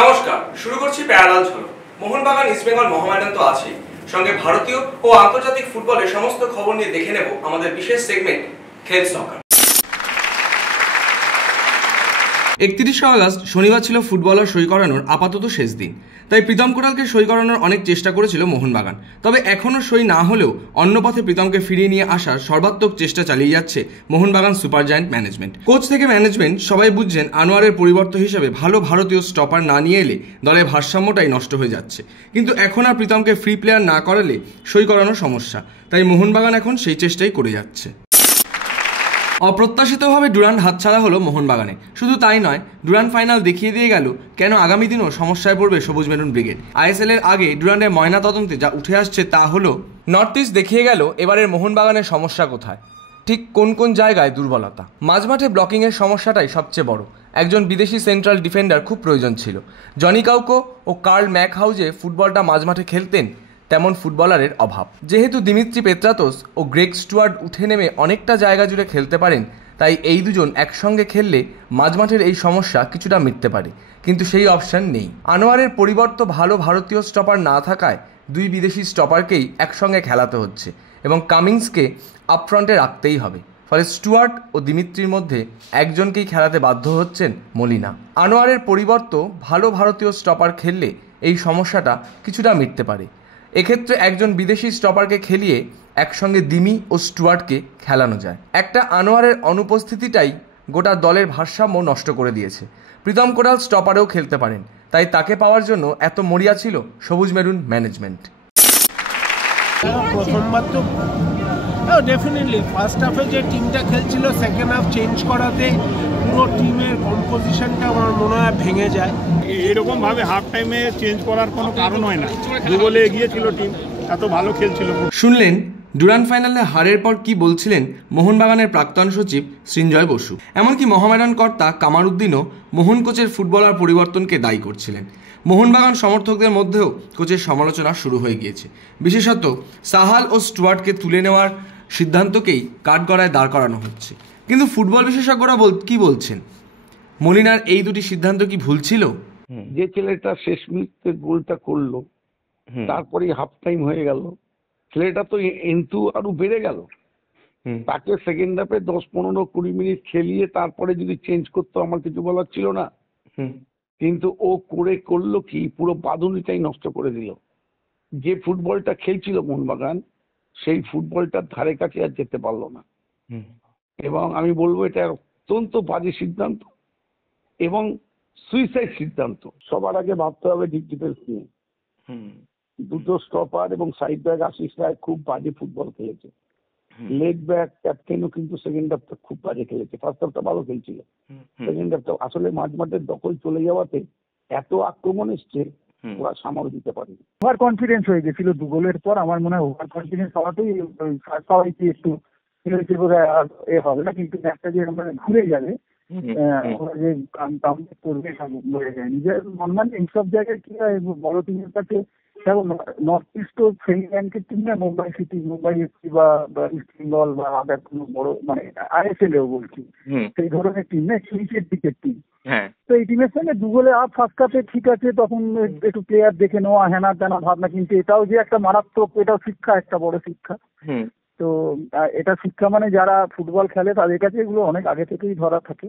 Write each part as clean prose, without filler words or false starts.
নমস্কার, শুরু করছি প্যারালাল ঝলক। মোহনবাগান ইস্টবেঙ্গল মহামেডান তো আছে, সঙ্গে ভারতীয় ও আন্তর্জাতিক ফুটবলের সমস্ত খবর নিয়ে দেখে নেব আমাদের বিশেষ সেগমেন্ট খেল সকার। 31 আগস্ট শনিবার ছিল ফুটবলার সই করানোর আপাতত শেষ দিন। তাই প্রীতম কোটালকে সই করানোর অনেক চেষ্টা করেছিল মোহনবাগান। তবে এখনও সই না হলেও অন্য পথে প্রীতমকে ফিরিয়ে নিয়ে আসার সর্বাত্মক চেষ্টা চালিয়ে যাচ্ছে Mohun Bagan super giant management. Coach থেকে ম্যানেজমেন্ট সবাই বুঝছেন আনোয়ারের পরিবর্তন হিসেবে ভালো ভারতীয় স্টপার না নিয়ে এলে দলের ভারসাম্যটাই নষ্ট হয়ে যাচ্ছে। কিন্তু এখন আর প্রীতমকে ফ্রি প্লেয়ার না করালে সই করানো সমস্যা, তাই মোহনবাগান এখন সেই চেষ্টাই করে যাচ্ছে। অপ্রত্যাশিতভাবে ডুরান্ড হাতছাড়া হলো মোহনবাগানে। শুধু তাই নয়, ডুরান্ড ফাইনাল দেখিয়ে দিয়ে গেল কেন আগামী দিনও সমস্যায় পড়বে সবুজ মেরুন ব্রিগেড। আইএসএল এর আগে ডুরান্ডের ময়না তদন্তে যা উঠে আসছে তা হলো নর্থ ইস্ট দেখিয়ে গেল এবারের মোহনবাগানের সমস্যা কোথায়, ঠিক কোন কোন জায়গায় দুর্বলতা। মাঝমাঠে ব্লকিংয়ের সমস্যাটাই সবচেয়ে বড়। একজন বিদেশি সেন্ট্রাল ডিফেন্ডার খুব প্রয়োজন ছিল। জনি কাউকো ও কার্ল ম্যাকহাউজে ফুটবলটা মাঝমাঠে খেলতেন, তেমন ফুটবলারের অভাব। যেহেতু দিমিত্রি পেত্রাতোস ও গ্রেগ স্টুয়ার্ট উঠে নেমে অনেকটা জায়গা জুড়ে খেলতে পারেন, তাই এই দুজন একসঙ্গে খেললে মাঝমাঠের এই সমস্যা কিছুটা মিটতে পারে, কিন্তু সেই অপশন নেই। আনোয়ারের পরিবর্তে ভালো ভারতীয় স্টপার না থাকায় দুই বিদেশি স্টপারকেই একসঙ্গে খেলাতে হচ্ছে এবং কামিংসকে আপফ্রন্টে রাখতেই হবে। ফলে স্টুয়ার্ট ও দিমিত্রির মধ্যে একজনকেই খেলাতে বাধ্য হচ্ছেন মলিনা। আনোয়ারের পরিবর্তে ভালো ভারতীয় স্টপার খেললে এই সমস্যাটা কিছুটা মিটতে পারে। এক্ষেত্রে একজন বিদেশি স্টপারকে খেলিয়ে একসঙ্গে দিমি ও স্টুয়ার্টকে খেলানো যায়। একটা আনোয়ারের অনুপস্থিতিটাই গোটা দলের ভারসাম্য নষ্ট করে দিয়েছে। প্রীতম কোটাল স্টপারেও খেলতে পারেন, তাই তাকে পাওয়ার জন্য এত মরিয়া ছিল সবুজ মেরুন ম্যানেজমেন্ট। প্রথমবার তো ডেফিনেটলি ফার্স্ট হাফে যে টিমটা খেলছিল সেকেন্ড হাফ চেঞ্জ করাতে পুরো টিমের কম্পোজিশনটা আমার মনে হয় ভেঙে যায়। এরকম ভাবে হাফ টাইমে চেঞ্জ করার কোনো কারণ হয় না, দুগোলে এগিয়েছিল টিম, এত ভালো খেলছিল। শুনলেন ডুরান্ড ফাইনালে হারের পর কি বলছিলেন মোহনবাগানের প্রাক্তন সচিব সৃঞ্জয় বসু। এমনকি মহামেডান কর্তা কামার উদ্দিনও মোহন কোচের ফুটবলার পরিবর্তনকে দায়ী করছিলেন। মোহনবাগান সমর্থকদের মধ্যেও কোচের সমালোচনা শুরু হয়ে গিয়েছে। বিশেষত সাহাল ও স্টুয়ার্টকে তুলে নেওয়ার সিদ্ধান্তকেই কাঠগড়ায় দাঁড় করানো হচ্ছে। কিন্তু ফুটবল বিশেষজ্ঞরা কি বলছেন? মলিনার এই দুটি সিদ্ধান্ত কি ভুল ছিল? যে ছেলেটা শেষ মিনিটে গোলটা করলো, তারপরে হাফ টাইম হয়ে গেল, ছেলেটা তো এন্টু আরো বেড়ে গেল। তাকে সেকেন্ড হাফে 10-15-20 মিনিট খেলিয়ে তারপরে যদি চেঞ্জ করতো আমার কিছু বলার ছিল না। কিন্তু ও করলো কি, পুরো বাঁধুনিটাই নষ্ট করে দিল। যে ফুটবলটা খেলছিল মোহনবাগান, সেই ফুটবলটার ধারে কাছে আর যেতে পারলো না। এবং আমি বলবো এটা অত্যন্ত বাজে সিদ্ধান্ত এবং সুইসাইড সিদ্ধান্ত। সবার আগে ভাবতে হবে ডিপ ডিফেন্স নিয়ে। দুটো স্টপার এবং সাইড ব্যাক আশিস রায় খুব বাজে ফুটবল খেলেছে। লেগ ব্যাক ক্যাপ্টেনও কিন্তু সেকেন্ড হাফটা খুব বাজে খেলেছে। ফার্স্ট হাফটা ভালো খেলছিল, সেকেন্ড হাফটা আসলে মাঝমাঠের দখল চলে যাওয়াতে এত আক্রমণ এসছে ওরা সামাল দিতে পারেনি। ওভার কনফিডেন্স হয়ে গেছিল দু গোলের পর। আমার মনে হয় ওভার কনফিডেন্স হওয়াতেই সবাইকে একটু এ হবে না, কিন্তু একটা যে ঘুরে যাবে ওরা যে করবে নিজের মনমান। এইসব জায়গায় কি হয়, বড় টিমের কাছে নর্থ ইস্ট ও সেমি র্যাঙ্কের টিম না, মুম্বাই সিটি, মুম্বাই এফসি বা ইস্ট বেঙ্গল বা আদার কোনো বড় মানে আইএসএল এও বলছি, সেই ধরনের টিম না, নিচের দিকের টিম। তো এই টিমের সঙ্গে দুগোলে ফার্স্ট হাফে ঠিক আছে, তখন একটু প্লেয়ার দেখে নেওয়া হেনা তেনা ভাবনা। কিন্তু এটাও যে একটা মারাত্মক, এটাও শিক্ষা, একটা বড় শিক্ষা। তো এটা শিক্ষা মানে যারা ফুটবল খেলে তাদের কাছে এগুলো অনেক আগে থেকেই ধরা থাকে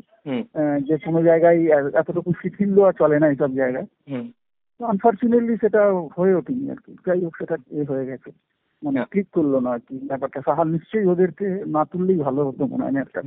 যে কোনো জায়গায় এতটুকু শিথিল দেওয়া চলে না এইসব জায়গায়। আনফর্চুনেটলি সেটা হয়ে ওঠেনি আর কি। যাই হোক, সেটা হয়ে গেছে, মানে ক্লিক করলো না আর কি ব্যাপারটা। সাহাল নিশ্চয়ই ওদেরকে না তুললেই ভালো হতো মনে হয় একটা।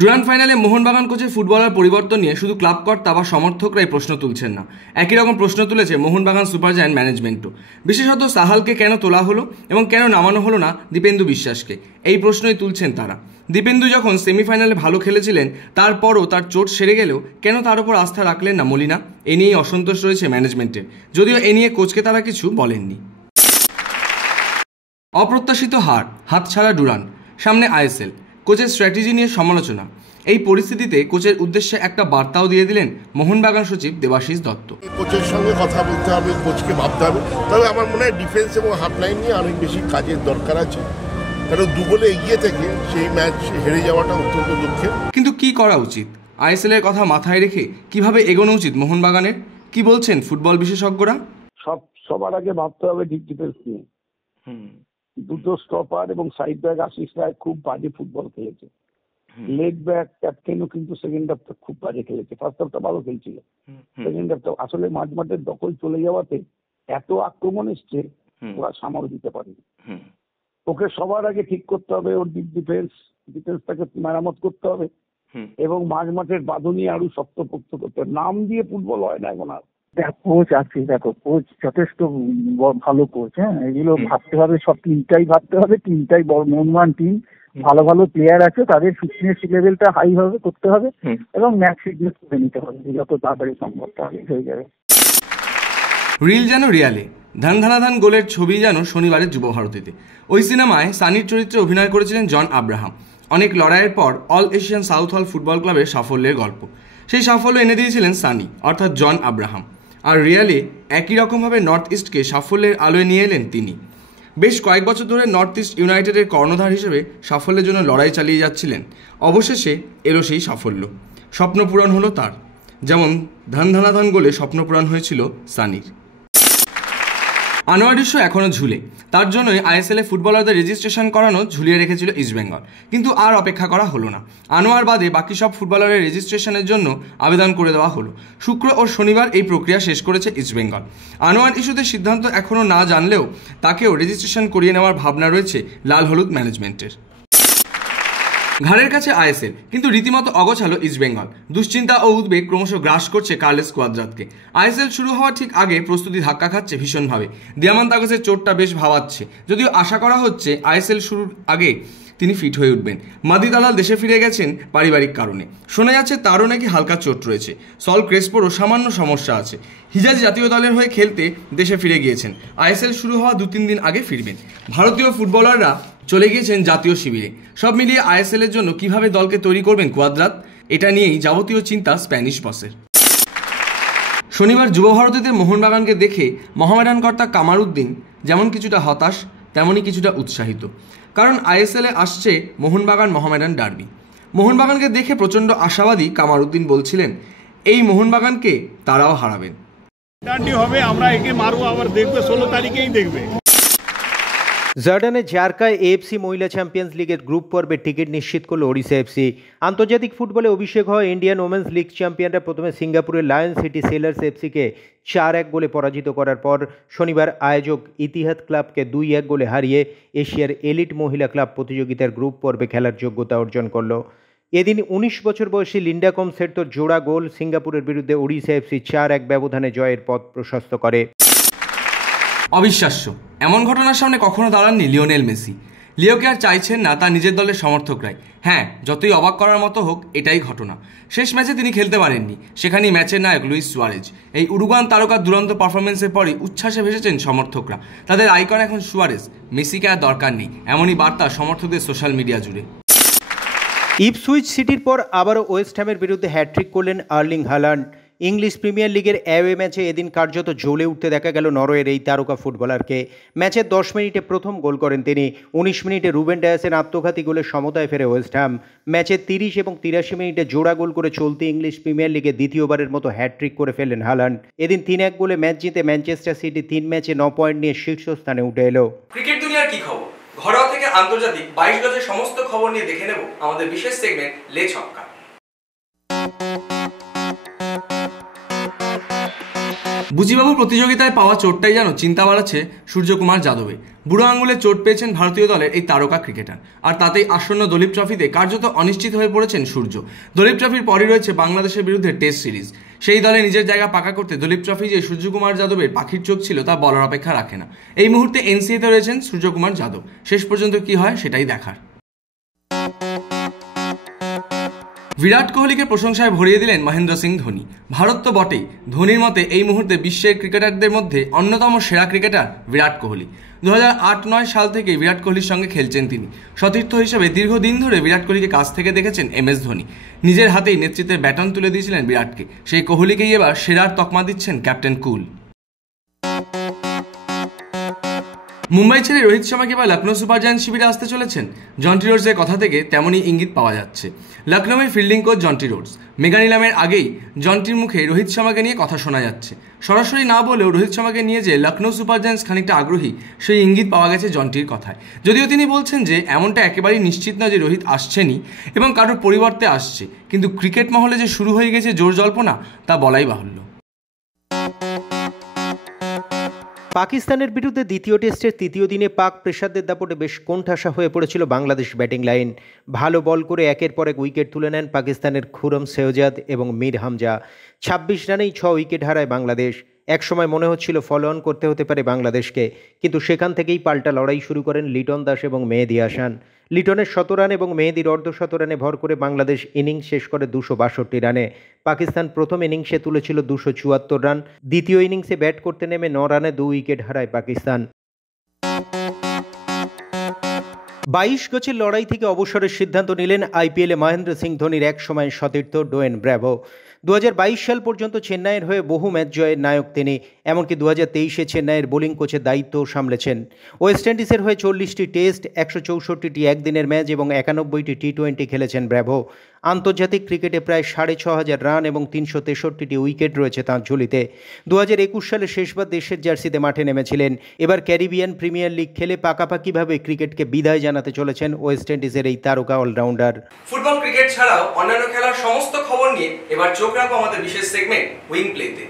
ডুরান্ড ফাইনালে মোহনবাগান কোচের ফুটবলার পরিবর্তন নিয়ে শুধু ক্লাব কর্তা বা সমর্থকরাই প্রশ্ন তুলছেন না, একই রকম প্রশ্ন তুলেছে মোহনবাগান সুপার জায়ান্ট ম্যানেজমেন্টও। বিশেষত সাহালকে কেন তোলা হলো এবং কেন নামানো হলো না দীপেন্দু বিশ্বাসকে, এই প্রশ্নই তুলছেন তারা। দীপেন্দু যখন সেমিফাইনালে ভালো খেলেছিলেন, তারপরও তার চোট সেরে গেলেও কেন তার উপর আস্থা রাখলেন না মলিনা, এ নিয়েই অসন্তোষ রয়েছে ম্যানেজমেন্টের, যদিও এ নিয়ে কোচকে তারা কিছু বলেননি। অপ্রত্যাশিত হাতছাড়া ডুরান্ড, সামনে আইএসএল, কোচের স্ট্র্যাটেজি নিয়ে সমালোচনা। এই পরিস্থিতিতে কোচের উদ্দেশ্যে একটা বার্তাও দিয়ে দিলেন মোহনবাগান সচিব দেবাশিস দত্ত। কোচের সঙ্গে কথা বলতে হবে, কোচকে ভাবতে হবে। তবে আমার মনে হয় ডিফেন্স এবং হাফ লাইন নিয়ে অনেক বেশি কাজের দরকার আছে। কারণ 2 গোলে এগিয়ে থেকে সেই ম্যাচ হেরে যাওয়াটা অত্যন্ত দুঃখের। কিন্তু কি করা উচিত? আইএসএল এর কথা মাথায় রেখে কিভাবে এগোনো উচিত মোহনবাগানের? কি বলছেন ফুটবল বিশেষজ্ঞরা? সবার আগে ভাবতে হবে ডিপ ডিফেন্স নিয়ে। দুটো স্টপার এবং সাইড ব্যাক আশিস রায় খুব বাজে ফুটবল খেলেছে। লেগ ব্যাক ক্যাপ্টেনও কিন্তু সেকেন্ড হাফটা খুব বাজে খেলেছে। ফার্স্ট হাফটা ভালো খেলছিল, সেকেন্ড হাফটা আসলে মাঠের দখল চলে যাওয়াতে এত আক্রমণ এসছে ওরা সামাল দিতে পারেনি। ওকে সবার আগে ঠিক করতে হবে ওর ডিপ ডিফেন্সটাকে মেরামত করতে হবে এবং মাঠের বাঁধনি আরো শক্তপোক্ত করতে হবে। নাম দিয়ে ফুটবল হয় না এখন আর। কোচ আছে, দেখো কোচ যথেষ্ট ভালো কোচ, হ্যাঁ, এগুলো ভাবতে হবে, সব টিমটাই ভাবতে হবে, টিমটাই বড় মনমান টিম, ভালো ভালো প্লেয়ার আছে, তাদের ফিটনেস লেভেলটা হাই হবে করতে হবে এবং ম্যাচ ফিটনেস করে নিতে হবে, যত তাড়াতাড়ি সম্ভব তাহলে হয়ে যাবে। রিল যেন রিয়ালে, ধান ধানাধান গোলের ছবি যেন শনিবারের যুব ভারতীতে। ওই সিনেমায় সানির চরিত্রে অভিনয় করেছিলেন জন আব্রাহাম। অনেক লড়াইয়ের পর অল এশিয়ান সাউথ হল ফুটবল ক্লাবের সাফল্যের গল্প। সেই সাফল্য এনে দিয়েছিলেন সানি অর্থাৎ জন আব্রাহাম। আর রিয়ালে একই রকমভাবে নর্থ ইস্টকে সাফল্যের আলোয় নিয়ে এলেন তিনি। বেশ কয়েক বছর ধরে নর্থ ইস্ট ইউনাইটেডের কর্ণধার হিসেবে সাফল্যের জন্য লড়াই চালিয়ে যাচ্ছিলেন। অবশেষে এলো সেই সাফল্য, স্বপ্ন পূরণ হলো তার, যেমন ধান ধানাধান গোলে স্বপ্ন পূরণ হয়েছিল সানির। আনোয়ার ইস্যু এখনও ঝুলে, তার জন্যই আইএসএল এ ফুটবলারদের রেজিস্ট্রেশন করানো ঝুলিয়ে রেখেছিল ইস্টবেঙ্গল। কিন্তু আর অপেক্ষা করা হলো না। আনোয়ার বাদে বাকি সব ফুটবলারের রেজিস্ট্রেশনের জন্য আবেদন করে দেওয়া হলো। শুক্র ও শনিবার এই প্রক্রিয়া শেষ করেছে ইস্টবেঙ্গল। আনোয়ার ইস্যুতে সিদ্ধান্ত এখনও না জানলেও তাকেও রেজিস্ট্রেশন করিয়ে নেওয়ার ভাবনা রয়েছে লাল হলুদ ম্যানেজমেন্টের। ঘাড়ের কাছে আইএসএল, কিন্তু রীতিমতো অগোছালো ইস্টবেঙ্গল। দুশ্চিন্তা ও উদ্বেগ ক্রমশ গ্রাস করছে কার্লেস কোয়াদ্রাতকে। আইএসএল শুরু হওয়ার ঠিক আগে প্রস্তুতি ধাক্কা খাচ্ছে ভীষণভাবে। দিয়ামান্তাগসের চোটটা বেশ ভাবাচ্ছে, যদিও আশা করা হচ্ছে আইএসএল শুরুর আগে তিনি ফিট হয়ে উঠবেন। মাদি দালাল দেশে ফিরে গেছেন পারিবারিক কারণে। শোনা যাচ্ছে তারও নাকি হালকা চোট রয়েছে। সল ক্রেসপোরও সামান্য সমস্যা আছে। হিজাজ জাতীয় দলের হয়ে খেলতে দেশে ফিরে গিয়েছেন। আইএসএল শুরু হওয়া 2-3 দিন আগে ফিরবেন। ভারতীয় ফুটবলাররা চলে গিয়েছেন জাতীয় শিবিরে। সব মিলিয়ে আইএসএল এর জন্য কিভাবে দলকে তৈরি করবেন কোয়াদ্রাত, এটা নিয়েই যাবতীয় চিন্তা স্প্যানিশ বসের। শনিবার যুব ভারতীতে মোহনবাগানকে দেখে মোহামেডান কর্তা কামারউদ্দিন যেমন কিছুটা হতাশ, তেমনই কিছুটা উৎসাহিত। কারণ আইএসএল এ আসছে মোহনবাগান মোহামেডান ডার্বি। মোহনবাগানকে দেখে প্রচণ্ড আশাবাদী কামারউদ্দিন বলছিলেন, এই মোহনবাগানকে তারাও হারাবেন। হবে, আমরা একে মারবো, আবার দেখবে 16 তারিখেই দেখবে। জর্ডানে জার্কায় এএফসি মহিলা চ্যাম্পিয়ন্স লিগের গ্রুপ পর্বে টিকিট নিশ্চিত করল ওড়িশা এফসি। আন্তর্জাতিক ফুটবলে অভিষেক হওয়া ইন্ডিয়ান ওমেন্স লিগ চ্যাম্পিয়নরা প্রথমে সিঙ্গাপুরের লায়ন সিটি সেলার্স এফসিকে 4-1 গোলে পরাজিত করার পর শনিবার আয়োজক ইতিহাদ ক্লাবকে 2-1 গোলে হারিয়ে এশিয়ার এলিট মহিলা ক্লাব প্রতিযোগিতার গ্রুপ পর্বে খেলার যোগ্যতা অর্জন করল। এদিন 19 বছর বয়সী লিন্ডা কমসেট্টোর জোড়া গোল সিঙ্গাপুরের বিরুদ্ধে ওড়িশা এফসি 4-1 ব্যবধানে জয়ের পথ প্রশস্ত করে। অবিশ্বাস্য, এমন ঘটনার সামনে কখনো দাঁড়াননি লিওনেল মেসি। লিওকে আর চাইছেন না তার নিজের দলের সমর্থকরাই। হ্যাঁ, যতই অবাক করার মতো হোক, এটাই ঘটনা। শেষ ম্যাচে তিনি খেলতে পারেননি, সেখানেই ম্যাচের নায়ক লুইস সুয়ারেজ। এই উরুগুয়ান তারকার দুরন্ত পারফরমেন্সের পরই উচ্ছ্বাসে ভেসেছেন সমর্থকরা। তাদের আইকন এখন সুয়ারেজ, মেসিকে আর দরকার নেই, এমনই বার্তা সমর্থকদের সোশ্যাল মিডিয়া জুড়ে। ইপসুইচ সিটির পর আবারও ওয়েস্ট হ্যামের বিরুদ্ধে হ্যাট্রিক করলেন আর্লিং হালান্ড। ইংলিশ প্রিমিয়ার লিগের অ্যাওয়ে ম্যাচে এদিন কার্যত জ্বলে উঠতে দেখা গেল নরওয়ের এই তারকা ফুটবলারকে। ম্যাচের 10 মিনিটে প্রথম গোল করেন তিনি। 19 মিনিটে রুবেন ডায়াসের আত্মঘাতী গোলে সমতায় ফেরে ওয়েস্ট হ্যাম। ম্যাচের 30 এবং 83 মিনিটে জোড়া গোল করে চলতি ইংলিশ প্রিমিয়ার লিগে দ্বিতীয়বারের মতো হ্যাট্রিক করে ফেললেন হালান্ড। এদিন 3-1 গোলে ম্যাচ জিতে ম্যানচেস্টার সিটি 3 ম্যাচে 9 পয়েন্ট নিয়ে শীর্ষস্থানে উঠে এলো। ক্রিকেট দুনিয়ার কি খবর, ঘরোয়া থেকে আন্তর্জাতিক 22 গজের সমস্ত খবর নিয়ে দেখে নেব আমাদের বিশেষ সেগমেন্ট লে ছক্কা। বুচিবাবু প্রতিযোগিতায় পাওয়া চোটটাই যেন চিন্তা বাড়াচ্ছে সূর্যকুমার যাদবে। বুড়ো আঙুলে চোট পেয়েছেন ভারতীয় দলের এই তারকা ক্রিকেটার, আর তাতেই আসন্ন দলীপ ট্রফিতে কার্যত অনিশ্চিত হয়ে পড়েছেন সূর্য। দলীপ ট্রফির পরই রয়েছে বাংলাদেশের বিরুদ্ধে টেস্ট সিরিজ। সেই দলে নিজের জায়গা পাকা করতে দলীপ ট্রফি যে সূর্যকুমার যাদবের পাখির চোখ ছিল তা বলার অপেক্ষা রাখে না। এই মুহূর্তে এনসিএতে রয়েছেন সূর্যকুমার যাদব। শেষ পর্যন্ত কি হয় সেটাই দেখার। বিরাট কোহলিকে প্রশংসায় ভরিয়ে দিলেন মহেন্দ্র সিং ধোনি। ভারত তো বটেই, ধোনির মতে এই মুহূর্তে বিশ্বের ক্রিকেটারদের মধ্যে অন্যতম সেরা ক্রিকেটার বিরাট কোহলি। 2008-9 সাল থেকে বিরাট কোহলির সঙ্গে খেলছেন তিনি। সতীর্থ হিসেবে দীর্ঘদিন ধরে বিরাট কোহলিকে কাছ থেকে দেখেছেন MS ধোনি। নিজের হাতেই নেতৃত্বের ব্যাটন তুলে দিয়েছিলেন বিরাটকে। সেই কোহলিকেই এবার সেরার তকমা দিচ্ছেন ক্যাপ্টেন কুল। মুম্বাই ছেড়ে রোহিত শর্মা কি বা লখনৌ সুপার জায়ান্ট শিবিরে আসতে চলেছেন? জন্টি রোডসের কথা থেকে তেমনই ইঙ্গিত পাওয়া যাচ্ছে। লখনৌয়ের fielding coach Jonty Rhodes, mega নিলামের আগেই জন্টির মুখে রোহিত শর্মাকে নিয়ে কথা শোনা যাচ্ছে। সরাসরি না বলেও রোহিত শর্মাকে নিয়ে যে লখনৌ সুপার জায়ান্টস খানিকটা আগ্রহী, সেই ইঙ্গিত পাওয়া গেছে জন্টির কথায়। যদিও তিনি বলছেন যে এমনটা একেবারেই নিশ্চিত নয় যে রোহিত আসছেনই এবং কারোর পরিবর্তে আসছে, কিন্তু ক্রিকেট মহলে যে শুরু হয়ে গেছে জোর জল্পনা তা বলাই বাহুল্য। পাকিস্তানের বিরুদ্ধে দ্বিতীয় টেস্টের তৃতীয় দিনে পাক পেসারদের দাপটে বেশ কোণঠাসা হয়ে পড়েছিল বাংলাদেশ ব্যাটিং লাইন। ভালো বল করে একের পর এক উইকেট তুলে নেন পাকিস্তানের খুরম শেহজাদ এবং মীর হামজা। 26 রানেই 6 উইকেট হারায় বাংলাদেশ। একসময় মনে হচ্ছিল ফলো অন করতে হতে পারে বাংলাদেশকে, কিন্তু সেখান থেকেই পাল্টা লড়াই শুরু করেন লিটন দাস এবং মেহেদী হাসান। লিটনের 100 রান এবং মেহেদীর অর্ধশত রানে ভর করে বাংলাদেশ ইনিংস শেষ করে 262 রানে। পাকিস্তান প্রথম ইনিংসে তুলেছিল 274 রান। দ্বিতীয় ইনিংসে ব্যাট করতে নেমে 9 রানে 2 উইকেট হারায় পাকিস্তান। 22 গজের লড়াই থেকে অবসরের সিদ্ধান্ত নিলেন আইপিএলে মহেন্দ্র সিং ধোনির এক সময়ের সতীর্থ ডোয়েন ব্র্যাভো। 2022 সাল পর্যন্ত চেন্নাইয়ের হয়ে বহু ম্যাচ জয়ের নায়ক তিনি। এমনকি 2023-এ চেন্নাইয়ের বোলিং কোচের দায়িত্বও সামলেছেন। ওয়েস্ট ইন্ডিজের হয়ে 40টি টেস্ট, 164টি একদিনের ম্যাচ এবং 91টি টি20 খেলেছেন ব্র্যাভো। আন্তর্জাতিক ক্রিকেটে প্রায় 6500 রান এবং 363টি উইকেট রয়েছে তাঁর ঝুলিতে। 2021 সালে শেষবার দেশের জার্সিতে মাঠে নেমেছিলেন। এবার ক্যারিবিয়ান প্রিমিয়ার লিগ খেলে পাকাপাকিভাবে ক্রিকেটকে বিদায় জানাতে চলেছেন ওয়েস্ট ইন্ডিজের এই তারকা অলরাউন্ডার। ফুটবল, ক্রিকেট ছাড়াও অন্যান্য খেলার সমস্ত খবর নিয়ে এবার চোখ রাখবো আমাদের বিশেষ সেগমেন্ট উইং প্লেতে।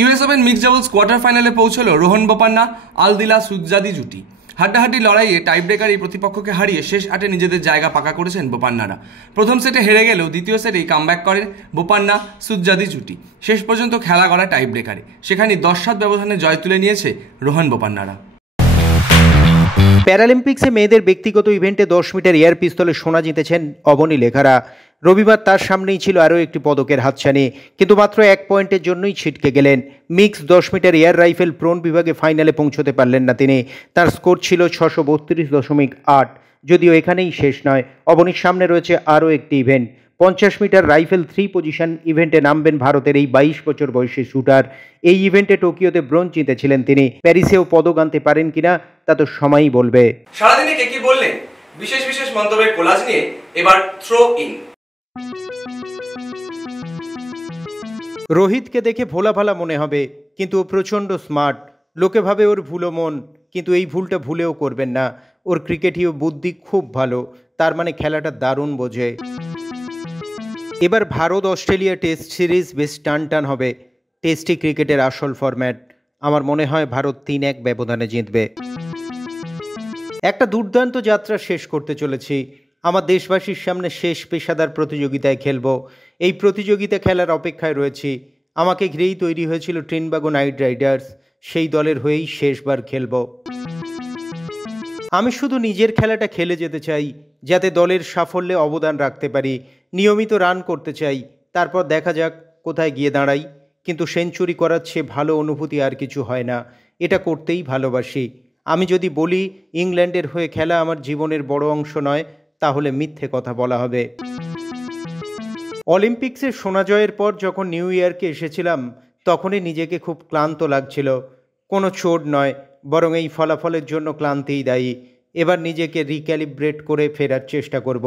US open mixed doubles quarter ফাইনালে পৌঁছলো রোহন বোপান্না আলদিলা সুজাদি জুটি। হাড্ডাহাড্ডি লড়াইয়ে টাইব্রেকার এই প্রতিপক্ষকে হারিয়ে শেষ 8-এ নিজেদের জায়গা পাকা করেছেন বোপান্নারা। প্রথম সেটে হেরে গেলেও দ্বিতীয় সেটেই কামব্যাক করেন বোপান্না সুজাদি জুটি। শেষ পর্যন্ত খেলা গড়া টাইব্রেকারে, সেখানে 10-7 ব্যবধানে জয় তুলে নিয়েছে রোহন বোপান্নারা। প্যারালিম্পিক্সে মেয়েদের ব্যক্তিগত ইভেন্টে 10 মিটার এয়ার পিস্তলে সোনা জিতেছেন অবনী লেখারা। রবিবার তার সামনেই ছিল আরও একটি পদকের হাতছানি, কিন্তু মাত্র 1 পয়েন্টের জন্যই ছিটকে গেলেন। Mix 10 metre air rifle prone বিভাগে ফাইনালে পৌঁছতে পারলেন না তিনি। তার স্কোর ছিল 632.8। যদিও এখানেই শেষ নয়, অবনীর সামনে রয়েছে আরও একটি ইভেন্ট। 50 মিটার রাইফেল 3 পজিশন ইভেন্টে নামবেন ভারতের এই 22 বছর বয়সী শুটার। এই ইভেন্টে টোকিওতে ব্রোঞ্জ জিতেছিলেন তিনি। প্যারিসেও পদক আনতে পারেন কিনা তা তো সময়ই বলবে। সারাদিনে কে কি বললেন, বিশেষ বিশেষ মন্তব্যের কোলাজ নিয়ে এবার থ্রো ইন। রোহিতকে দেখে ভোলা ভালা মনে হবে, কিন্তু ও প্রচণ্ড স্মার্ট। লোকে ভাবে ওর ভুলো মন, কিন্তু এই ভুলটা ভুলেও করবেন না। ওর ক্রিকেটীয় বুদ্ধি খুব ভালো, তার মানে খেলাটা দারুণ বোঝে। এবার ভারত অস্ট্রেলিয়া টেস্ট সিরিজ বেশ টান হবে। টেস্টই ক্রিকেটের আসল ফরম্যাট। আমার মনে হয় ভারত 3-1 ব্যবধানে জিতবে। একটা দুর্দান্ত যাত্রা শেষ করতে চলেছি। আমার দেশবাসীর সামনে শেষ পেশাদার প্রতিযোগিতায় খেলব। এই প্রতিযোগিতা খেলার অপেক্ষায় রয়েছি। আমাকে ঘিরেই তৈরি হয়েছিল ট্রিনবাগো নাইট রাইডার্স। সেই দলের হয়েই শেষবার খেলব। আমি শুধু নিজের খেলাটা খেলে যেতে চাই, যাতে দলের সাফল্যে অবদান রাখতে পারি। নিয়মিত রান করতে চাই, তারপর দেখা যাক কোথায় গিয়ে দাঁড়াই। কিন্তু সেঞ্চুরি করার চেয়ে ভালো অনুভূতি আর কিছু হয় না। এটা করতেই ভালোবাসি। আমি যদি বলি ইংল্যান্ডের হয়ে খেলা আমার জীবনের বড় অংশ নয়, তাহলে মিথ্যে কথা বলা হবে। অলিম্পিক্সের সোনা জয়ের পর যখন নিউ ইয়র্কে এসেছিলাম, তখনই নিজেকে খুব ক্লান্ত লাগছিল। কোনো চোট নয়, বরং এই ফলাফলের জন্য ক্লান্তিই দায়ী। এবার নিজেকে রিক্যালিব্রেট করে ফেরার চেষ্টা করব।